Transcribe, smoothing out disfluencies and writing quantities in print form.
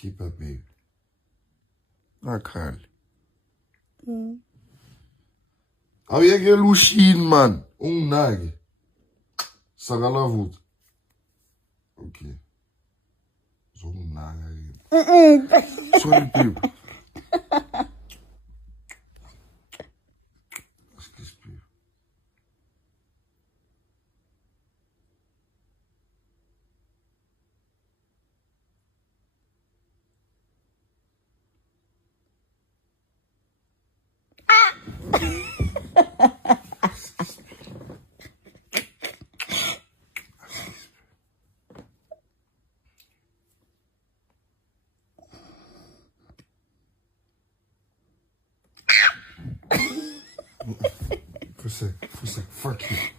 Keep up, baby. Akali. Awuyeke lushini man. Unginake. Sakalavuta. Okay. Zonginaka ke. Sorry, babe. Excuse me. For a sec. Fuck you.